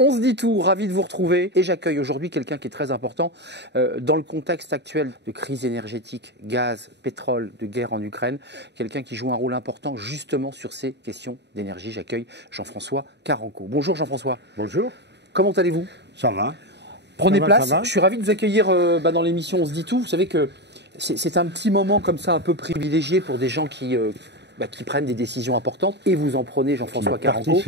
On se dit tout, ravi de vous retrouver et j'accueille aujourd'hui quelqu'un qui est très important dans le contexte actuel de crise énergétique, gaz, pétrole, de guerre en Ukraine, quelqu'un qui joue un rôle important justement sur ces questions d'énergie. J'accueille Jean-François Carenco. Bonjour Jean-François. Bonjour. Comment allez-vous? Ça va. Prenez place, je suis ravi de vous accueillir dans l'émission On se dit tout. Vous savez que c'est un petit moment comme ça un peu privilégié pour des gens qui prennent des décisions importantes, et vous en prenez, Jean-François Carenco,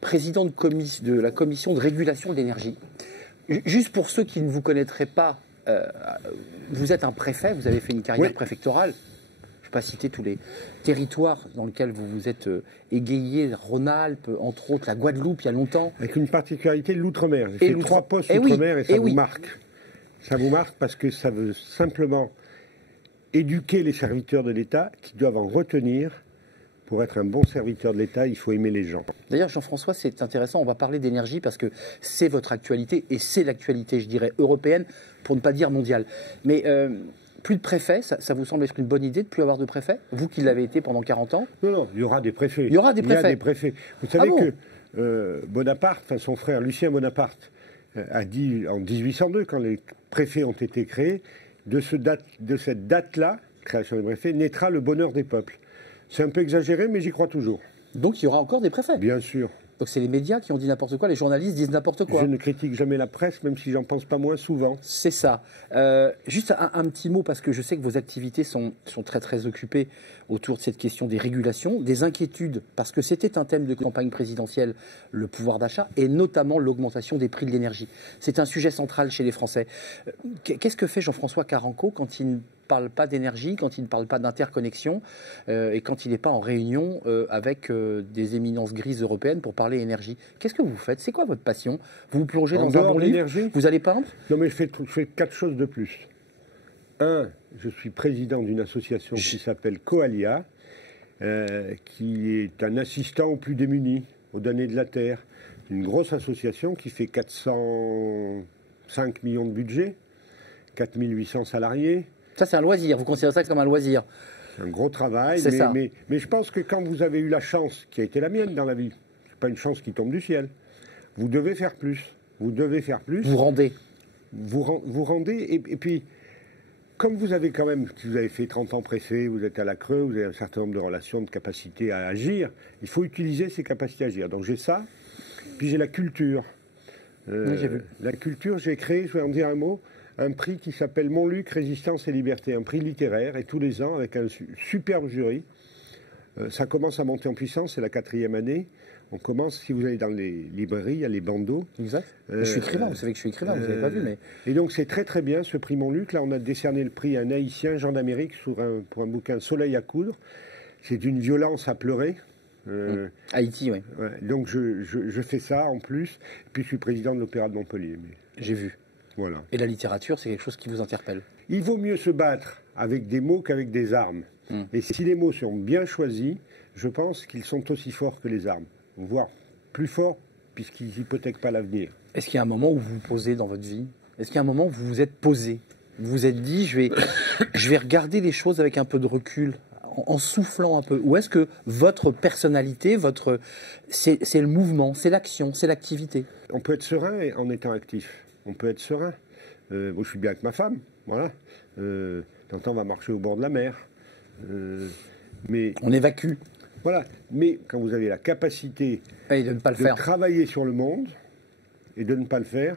président de la commission de régulation de l'énergie. Juste pour ceux qui ne vous connaîtraient pas, vous êtes un préfet, vous avez fait une carrière préfectorale. Je ne vais pas citer tous les territoires dans lesquels vous vous êtes égayé, Rhône-Alpes, entre autres, la Guadeloupe, il y a longtemps. Avec une particularité de l'outre-mer. J'ai fait 3 postes outre-mer et ça vous marque. Ça vous marque parce que ça veut simplement éduquer les serviteurs de l'État qui doivent en retenir. Pour être un bon serviteur de l'État, il faut aimer les gens. D'ailleurs, Jean-François, c'est intéressant, on va parler d'énergie parce que c'est votre actualité et c'est l'actualité, je dirais, européenne, pour ne pas dire mondiale. Mais plus de préfets, ça vous semble être une bonne idée de ne plus avoir de préfets? Vous qui l'avez été pendant 40 ans? Non, il y aura des préfets. Il y aura des préfets. Il y a des préfets. Vous savez que Bonaparte, son frère Lucien Bonaparte, a dit en 1802, quand les préfets ont été créés, de cette date-là, création des préfets, naîtra le bonheur des peuples. C'est un peu exagéré, mais j'y crois toujours. Donc il y aura encore des préfets? Bien sûr. Donc c'est les médias qui ont dit n'importe quoi, les journalistes disent n'importe quoi. Je ne critique jamais la presse, même si j'en pense pas moins souvent. C'est ça. Juste un petit mot, parce que je sais que vos activités sont très très occupées autour de cette question des régulations, des inquiétudes, parce que c'était un thème de campagne présidentielle, le pouvoir d'achat, et notamment l'augmentation des prix de l'énergie. C'est un sujet central chez les Français. Qu'est-ce que fait Jean-François Carenco quand il ne parle pas d'énergie, quand il ne parle pas d'interconnexion, et quand il n'est pas en réunion avec des éminences grises européennes pour parler énergie? Qu'est-ce que vous faites? C'est quoi votre passion? Vous vous plongez dans un bon livre? Vous allez peindre? Non, mais je fais 4 choses de plus. Je suis président d'une association qui s'appelle Coalia, qui est un assistant aux plus démunis, aux damnés de la terre. Une grosse association qui fait 405 millions de budget, 4800 salariés. Ça, c'est un loisir. Vous considérez ça comme un loisir? C'est un gros travail, mais je pense que quand vous avez eu la chance, qui a été la mienne dans la vie, c'est pas une chance qui tombe du ciel, vous devez faire plus. Vous devez faire plus. Vous rendez. Vous rendez, et puis, comme vous avez quand même, vous avez fait 30 ans préfet, vous êtes à la Creux, vous avez un certain nombre de relations, de capacités à agir, il faut utiliser ces capacités à agir. Donc j'ai ça, puis j'ai la culture. Oui, j'ai vu. La culture, j'ai créé, je vais en dire un mot, un prix qui s'appelle Montluc, Résistance et Liberté, un prix littéraire, et tous les ans, avec un superbe jury. Ça commence à monter en puissance, c'est la 4e année. On commence, si vous allez dans les librairies, il y a les bandeaux. Exact. Je suis écrivain, vous savez que je suis écrivain, vous n'avez pas vu. Mais... Et donc c'est très très bien ce prix Montluc. Là, on a décerné le prix à un Haïtien, Jean d'Amérique, pour un bouquin Soleil à coudre. C'est d'une violence à pleurer. Haïti, oui. Ouais, donc je fais ça en plus. Et puis je suis président de l'Opéra de Montpellier. J'ai vu. Voilà. Et la littérature, c'est quelque chose qui vous interpelle? Il vaut mieux se battre avec des mots qu'avec des armes. Et si les mots sont bien choisis, je pense qu'ils sont aussi forts que les armes, voire plus forts, puisqu'ils n'hypothèquent pas l'avenir. Est-ce qu'il y a un moment où vous vous posez dans votre vie? Est-ce qu'il y a un moment où vous vous êtes posé? Vous vous êtes dit, je vais regarder les choses avec un peu de recul, en soufflant un peu? Ou est-ce que votre personnalité, c'est le mouvement, c'est l'action, c'est l'activité? On peut être serein en étant actif. On peut être serein. Moi, je suis bien avec ma femme, voilà. Tantôt, on va marcher au bord de la mer. Mais on évacue. Voilà. Mais quand vous avez la capacité de ne pas le faire, travailler sur le monde et de ne pas le faire,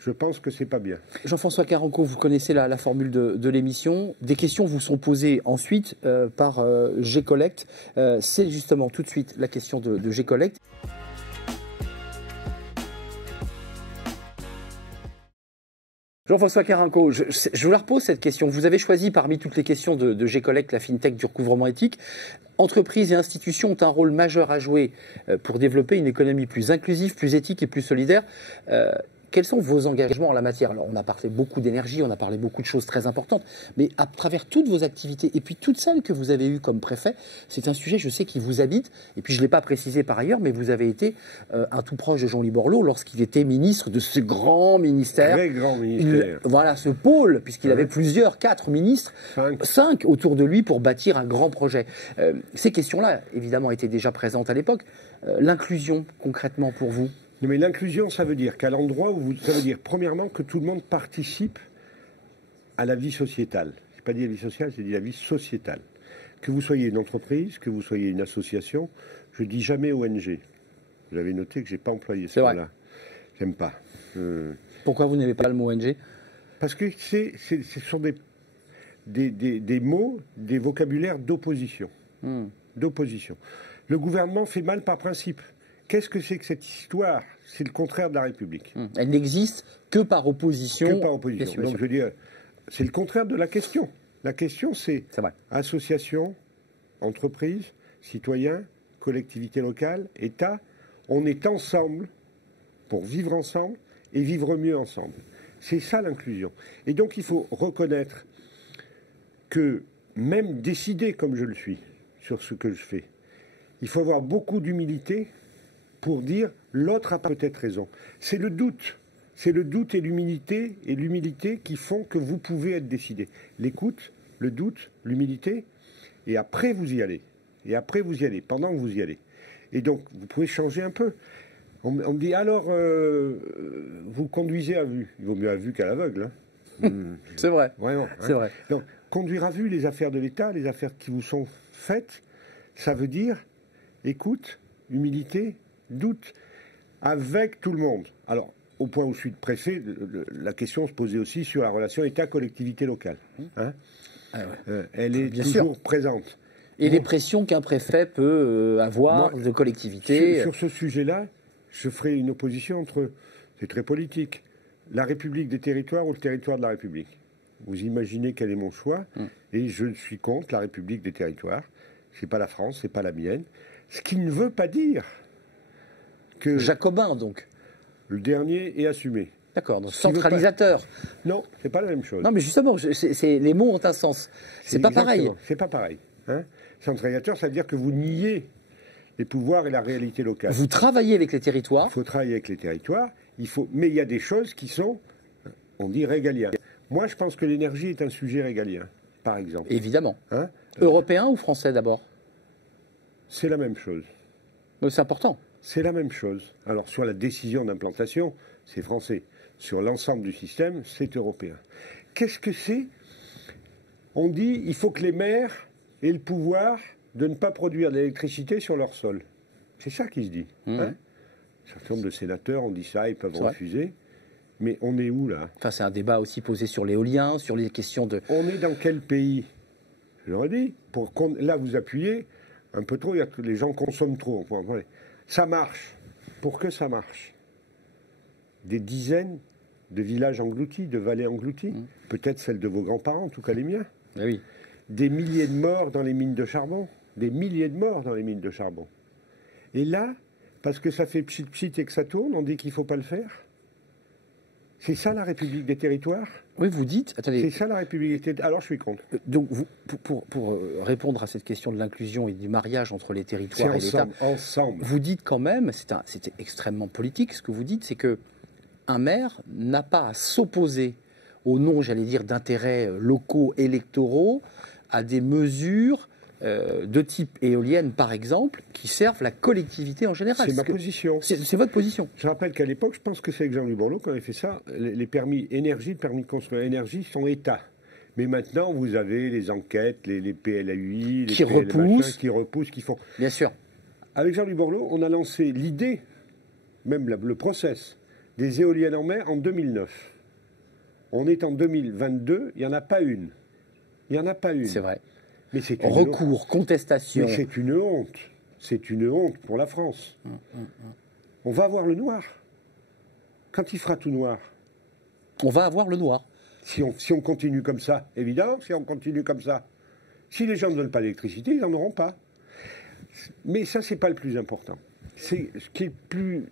je pense que c'est pas bien. Jean-François Carenco, vous connaissez la formule de l'émission. Des questions vous sont posées ensuite par G-Collect. C'est justement tout de suite la question de G-Collect. Jean-François Carenco, je vous la repose cette question. Vous avez choisi parmi toutes les questions de G-Collect la FinTech du recouvrement éthique. Entreprises et institutions ont un rôle majeur à jouer pour développer une économie plus inclusive, plus éthique et plus solidaire. Quels sont vos engagements en la matière? Alors, on a parlé beaucoup d'énergie, on a parlé beaucoup de choses très importantes, mais à travers toutes vos activités et puis toutes celles que vous avez eues comme préfet, c'est un sujet, je sais, qui vous habite. Et puis, je ne l'ai pas précisé par ailleurs, mais vous avez été un tout proche de Jean-Louis Borloo lorsqu'il était ministre de ce grand ministère. Très grand ministère. Voilà, ce pôle, puisqu'il avait plusieurs, 4 ministres, 5 autour de lui pour bâtir un grand projet. Ces questions-là, évidemment, étaient déjà présentes à l'époque. L'inclusion, concrètement, pour vous? Non, mais l'inclusion, ça veut dire qu'à l'endroit où ça veut dire, premièrement, que tout le monde participe à la vie sociétale. C'est pas dit la vie sociale, c'est dit la vie sociétale. Que vous soyez une entreprise, que vous soyez une association, je dis jamais ONG. Vous avez noté que j'ai pas employé ce mot-là. J'aime pas. Pourquoi vous n'aimez pas le mot ONG? Parce que ce sont des mots, des vocabulaires d'opposition. D'opposition. Le gouvernement fait mal par principe. Qu'est-ce que c'est que cette histoire? C'est le contraire de la République. Elle n'existe que par opposition. Que par opposition. Bien sûr, donc je veux dire, c'est le contraire de la question. La question, c'est association, entreprise, citoyens, collectivités locales, État. On est ensemble pour vivre ensemble et vivre mieux ensemble. C'est ça l'inclusion. Et donc il faut reconnaître que même décider comme je le suis sur ce que je fais, il faut avoir beaucoup d'humilité pour dire l'autre a peut-être raison. C'est le doute. C'est le doute et l'humilité qui font que vous pouvez être décidé. L'écoute, le doute, l'humilité, et après vous y allez. Et après vous y allez, pendant que vous y allez. Et donc vous pouvez changer un peu. On me dit alors, vous conduisez à vue. Il vaut mieux à vue qu'à l'aveugle. Hein. C'est vrai. Vraiment. Hein. C'est vrai. Donc conduire à vue les affaires de l'État, les affaires qui vous sont faites, ça veut dire écoute, humilité, doute, avec tout le monde. Alors, au point où je suis de préfet, la question se posait aussi sur la relation État-collectivité locale. Hein. Elle est bien toujours présente. Et les pressions qu'un préfet peut avoir de collectivité. Sur ce sujet-là, je ferai une opposition entre, c'est très politique, la République des territoires ou le territoire de la République. Vous imaginez quel est mon choix, et je suis contre la République des territoires. C'est pas la France, c'est pas la mienne. Ce qui ne veut pas dire que... Jacobin, donc. Le dernier est assumé. D'accord, donc centralisateur. Non, c'est pas la même chose. Non, mais justement, les mots ont un sens. C'est pas pareil. C'est pas pareil. Hein. Centralisateur, ça veut dire que vous niez les pouvoirs et la réalité locale. Vous travaillez avec les territoires. Il faut travailler avec les territoires, mais il y a des choses qui sont, on dit, régaliennes. Moi, je pense que l'énergie est un sujet régalien, par exemple. Évidemment. Hein. Européen ou français d'abord? C'est la même chose. C'est important. C'est la même chose. Alors, sur la décision d'implantation, c'est français. Sur l'ensemble du système, c'est européen. Qu'est-ce que c'est? On dit il faut que les maires aient le pouvoir de ne pas produire d'électricité sur leur sol. C'est ça qui se dit. Hein. Un certain nombre de sénateurs ont dit ça, ils peuvent refuser. Mais on est où, là? Enfin, c'est un débat aussi posé sur l'éolien, sur les questions de... On est dans quel pays? Je leur ai dit. Là, vous appuyez un peu trop, les gens consomment trop. Ça marche. Pour que ça marche, des dizaines de villages engloutis, de vallées englouties, peut-être celles de vos grands-parents, en tout cas les miens. Ah oui. Des milliers de morts dans les mines de charbon. Des milliers de morts dans les mines de charbon. Et là, parce que ça fait pchit-pchit et que ça tourne, on dit qu'il ne faut pas le faire. C'est ça la République des territoires? Oui, vous dites... Attendez. C'est ça la République des territoires. Alors je suis contre. Donc, pour répondre à cette question de l'inclusion et du mariage entre les territoires et l'État, vous dites quand même, c'était extrêmement politique, ce que vous dites, c'est que un maire n'a pas à s'opposer au nom, j'allais dire, d'intérêts locaux électoraux à des mesures de type éolienne, par exemple, qui servent la collectivité en général. C'est ma position. C'est votre position. Je rappelle qu'à l'époque, je pense que c'est avec Jean-Louis Borloo qu'on avait fait ça, les permis énergie, le permis de construire énergie sont État. Mais maintenant, vous avez les enquêtes, les PLAUI, qui repoussent, qui font... Bien sûr. Avec Jean-Louis Borloo, on a lancé l'idée, même le process, des éoliennes en mer en 2009. On est en 2022, il n'y en a pas une. Il n'y en a pas une. C'est vrai. Mais c'est recours, contestation. Mais c'est une honte. C'est une honte pour la France. On va avoir le noir. Quand il fera tout noir. On va avoir le noir. Si on continue comme ça, évidemment, si on continue comme ça. Si les gens ne donnent pas d'électricité, ils n'en auront pas. Mais ça, c'est pas le plus important. Ce qui est plus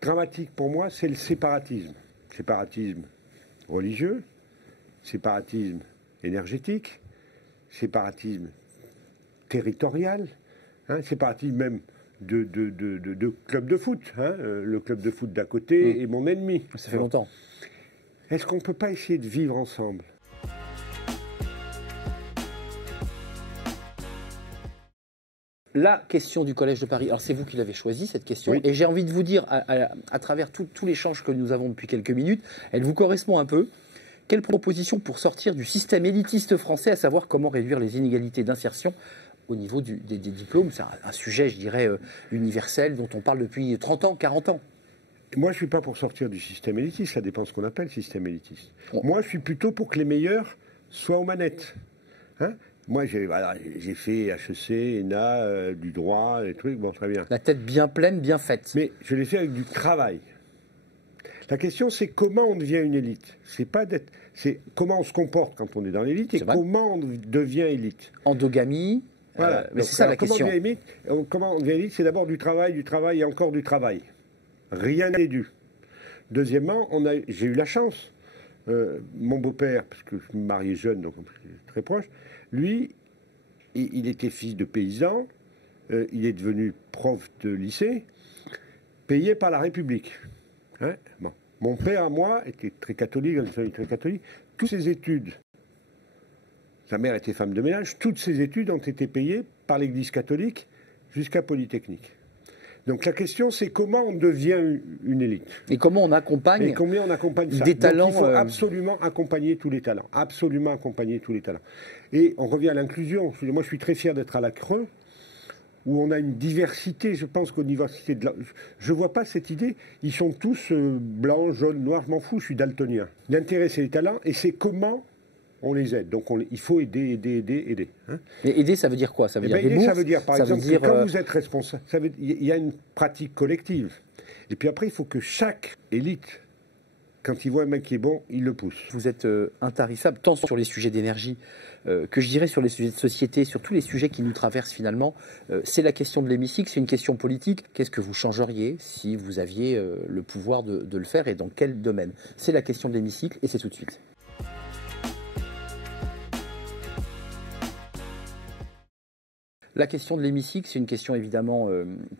dramatique pour moi, c'est le séparatisme. Séparatisme religieux, séparatisme énergétique, séparatisme territorial, hein, séparatisme même de club de foot. Hein, le club de foot d'à côté est mon ennemi. Ça fait longtemps. Est-ce qu'on ne peut pas essayer de vivre ensemble ? La question du Collège de Paris, alors c'est vous qui l'avez choisie cette question, oui. et j'ai envie de vous dire, à travers tout l'échange que nous avons depuis quelques minutes, elle vous correspond un peu. Quelle proposition pour sortir du système élitiste français, à savoir comment réduire les inégalités d'insertion au niveau des diplômes? C'est un sujet, je dirais, universel, dont on parle depuis 30 ans, 40 ans. Moi, je ne suis pas pour sortir du système élitiste, ça dépend ce qu'on appelle système élitiste. Bon. Moi, je suis plutôt pour que les meilleurs soient aux manettes. Hein? Moi, j'ai fait HEC, ENA, du droit, des trucs, bon, très bien. La tête bien pleine, bien faite. Mais je l'ai fait avec du travail. La question, c'est comment on devient une élite. C'est comment on se comporte quand on est dans l'élite et comment on devient élite. Endogamie. Voilà. Mais c'est ça la question. Comment on devient élite, c'est d'abord du travail et encore du travail. Rien n'est dû. Deuxièmement, j'ai eu la chance. Mon beau-père, parce que je me mariais jeune, donc très proche, lui, il était fils de paysan, il est devenu prof de lycée, payé par la République. Hein, bon. Mon père, à moi, était très catholique, dans une famille très catholique. Toutes ses études, sa mère était femme de ménage, toutes ses études ont été payées par l'Église catholique jusqu'à Polytechnique. Donc la question, c'est comment on devient une élite. Et comment on accompagne, ça. Des talents. Donc, il faut absolument accompagner tous les talents. Absolument accompagner tous les talents. Et on revient à l'inclusion. Moi, je suis très fier d'être à la Creux, où on a une diversité. Je pense qu'aux universités je ne vois pas cette idée. Ils sont tous blancs, jaunes, noirs. Je m'en fous, je suis daltonien. L'intérêt, c'est les talents, et c'est comment on les aide. Donc il faut aider. Hein. Mais aider, ça veut dire quoi? Ça veut dire des aider, bourses, ça veut dire, par exemple, que quand vous êtes responsable, il y a une pratique collective. Et puis après, il faut que chaque élite, quand il voit un mec qui est bon, il le pousse. Vous êtes intarissable, tant sur les sujets d'énergie que je dirais sur les sujets de société, sur tous les sujets qui nous traversent finalement. C'est la question de l'hémicycle, c'est une question politique. Qu'est-ce que vous changeriez si vous aviez le pouvoir de le faire et dans quel domaine? C'est la question de l'hémicycle et c'est tout de suite. La question de l'hémicycle, c'est une question évidemment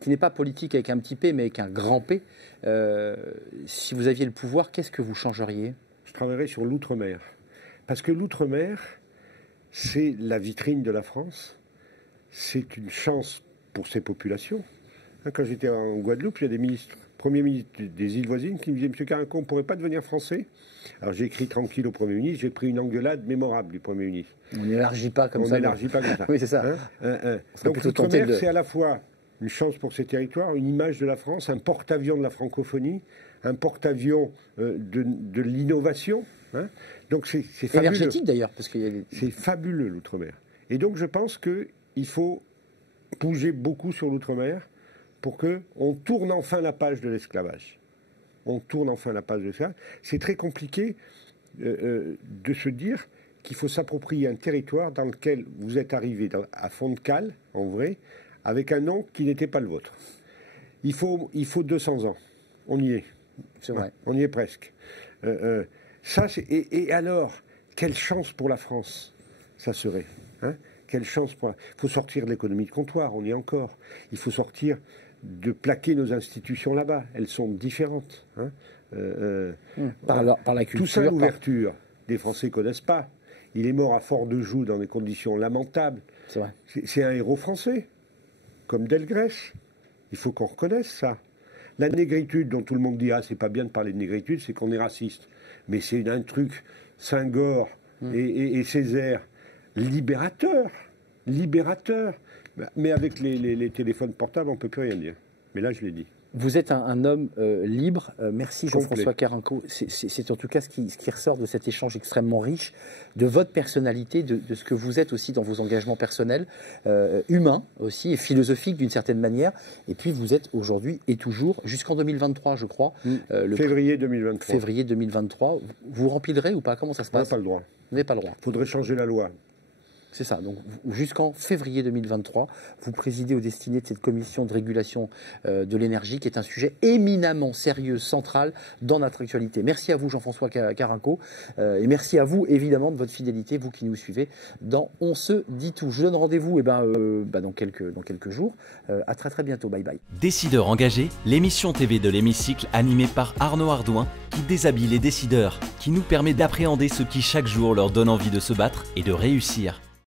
qui n'est pas politique avec un petit P, mais avec un grand P. Si vous aviez le pouvoir, qu'est-ce que vous changeriez? Je travaillerais sur l'outre-mer. Parce que l'outre-mer, c'est la vitrine de la France. C'est une chance pour ces populations. Quand j'étais en Guadeloupe, il y a des ministres, premiers ministres des îles voisines qui me disaient « Monsieur Carenco, on ne pourrait pas devenir français ?» Alors j'ai écrit tranquille au Premier ministre, j'ai pris une engueulade mémorable du Premier ministre. On n'élargit pas comme ça. On n'élargit pas comme ça. Oui, c'est ça. Donc l'outre-mer, c'est à la fois une chance pour ces territoires, une image de la France, un porte-avions de la francophonie, un porte-avions de l'innovation. Hein. Donc c'est fabuleux. Énergétique d'ailleurs. C'est fabuleux l'outre-mer. Et donc je pense qu'il faut bouger beaucoup sur l'outre-mer pour qu'on tourne enfin la page de l'esclavage. On tourne enfin la page de l'esclavage. C'est très compliqué de se dire qu'il faut s'approprier un territoire dans lequel vous êtes arrivé à fond de cale, en vrai, avec un nom qui n'était pas le vôtre. Il faut 200 ans. On y est. C'est vrai. On y est presque. Et alors, quelle chance pour la France, ça serait. Hein, quelle chance pour... Il faut sortir de l'économie de comptoir, on y est encore. Il faut sortir de plaquer nos institutions là-bas. Elles sont différentes. Hein. Par la culture. Toussaint Louverture, les Français ne connaissent pas. Il est mort à Fort-de-Joux dans des conditions lamentables. C'est vrai. C'est un héros français, comme Delgrès. Il faut qu'on reconnaisse ça. La négritude, dont tout le monde dit « Ah, c'est pas bien de parler de négritude, c'est qu'on est raciste. » Mais c'est un truc, Senghor et Césaire, libérateur. Mais avec les téléphones portables, on ne peut plus rien dire. Mais là, je l'ai dit. Vous êtes un homme libre. Merci Jean-François Carenco. C'est en tout cas ce qui ressort de cet échange extrêmement riche, de votre personnalité, de ce que vous êtes aussi dans vos engagements personnels, humains aussi, et philosophiques d'une certaine manière. Et puis vous êtes aujourd'hui et toujours, jusqu'en 2023 je crois. Février 2023. Février 2023. Vous remplirez ou pas? Comment ça se passe? On n'a pas le droit. Vous n'avez pas le droit. Il faudrait changer la loi. C'est ça. Donc, jusqu'en février 2023, vous présidez aux destinées de cette commission de régulation de l'énergie, qui est un sujet éminemment sérieux, central dans notre actualité. Merci à vous, Jean-François Carenco, et merci à vous, évidemment, de votre fidélité, vous qui nous suivez dans On se dit tout. Je vous donne rendez-vous dans quelques jours. À très très bientôt. Bye bye. Décideurs engagés, l'émission TV de l'Hémicycle animée par Arnaud Ardouin, qui déshabille les décideurs, qui nous permet d'appréhender ce qui chaque jour leur donne envie de se battre et de réussir.